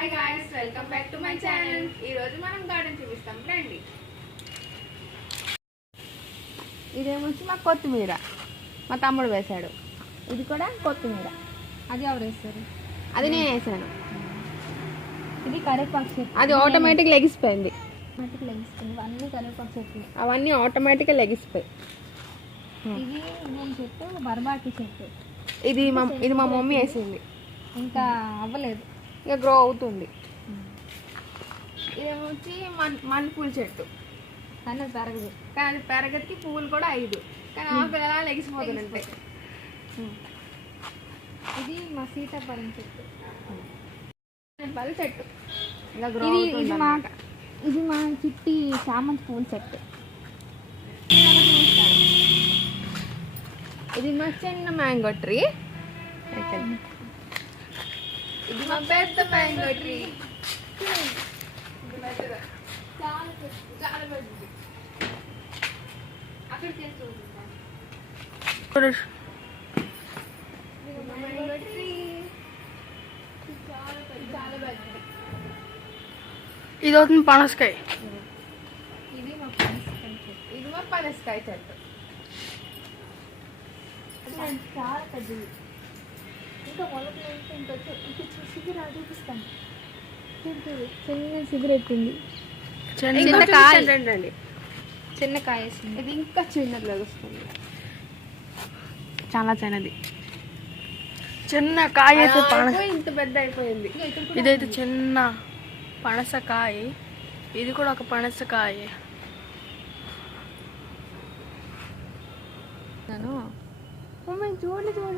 Hi guys, welcome back to my channel. ఈ రోజు మనం గార్డెన్ చూపిస్తాం, రండి. ఇదేమొచ్చి మా కొత్తిమీర, మా తమ్ముడు వేశాడు. ఇది కూడా కొత్తిమీర. అది ఎవరు వేస్తారు? అది నేను వేసాను. ఇది కరివేపాకు చెట్టు. అది ఆటోమేటిక్ లెగిసిపోయింది. అన్ని కరివేపాకు చెట్లు. అవన్నీ ఆటోమేటిక్గా లెగిసిపోయి. ఇది ఇంకొక చెట్టు బర్బాటి చెట్టు. ఇది మా మమ్మీ వేసింది. ఇంకా అవ్వలేదు, ఇక గ్రో అవుతుంది. ఇదేమొచ్చి మల్లెపూల చెట్టు. కానీ అది పెరగదు. కానీ అది పెరగతికి పువ్వులు కూడా 5, కానీ ఆకులు ఎలా లెగిసిపోతుంటాయి. ఇది మా సీతాఫలం చెట్టు. పళ్ళు చెట్టు ఇంకా గ్రో ఇది అవుతుంది. ఇది మా చిట్టి చామంతి పూల చెట్టు. ఇది మా చిన్న మ్యాంగో ట్రీ. ఇది మా పెద్ద మ్యాంగో ట్రీ. చాలా పెద్దది. అక్కడికి మ్యాంగో ట్రీ చాలా పెద్దది. ఇది అవుతుంది పనసకాయ. ఇది మా పనసకాయ చెట్టు. ఇది మా పనసకాయ చెట్టు. చాలా పెద్దది. ఇంకా మొలకలు ఇంకా చిగురు చూపిస్తాను. చిన్న చిగురు ఎత్తింది. చిన్న కాయ అండి. చిన్న కాయ వేసింది. ఇది ఇంకా చిన్నది లభిస్తుంది. చాలా చిన్నది. చిన్న కాయ అయితే ఇంత పెద్ద అయిపోయింది. ఇదైతే చిన్న పనసకాయ. ఇది కూడా ఒక పనసకాయ.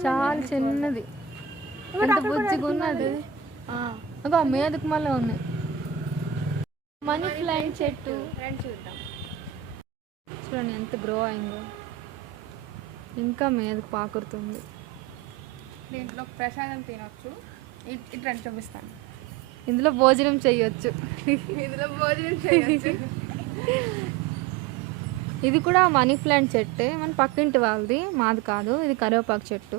చాలా చిన్నది, ఎంత బుజ్జిగా ఉన్నది. అగో మీదకు మళ్ళీ ఉన్నాయి. మనీ ప్లాంట్ చెట్టు చూద్దాం. చూడండి ఎంత గ్రో అయిందో, ఇంకా మీదకు పాకురుతుంది. దీంట్లో ప్రసాదం తినొచ్చు. ఇట్లా చూపిస్తాను. ఇందులో భోజనం చేయొచ్చు. ఇందులో భోజనం చేయొచ్చు. ఇది కూడా మనీ ప్లాంట్ చెట్టే, మన పక్కింటి వాళ్ళది, మాది కాదు. ఇది కరివేపాకు చెట్టు.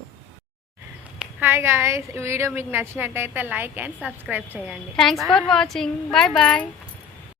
హాయ్ గాయ్స్, ఈ వీడియో మీకు నచ్చినట్టయితే లైక్ అండ్ సబ్స్క్రైబ్ చేయండి. Thanks for watching. Bye bye.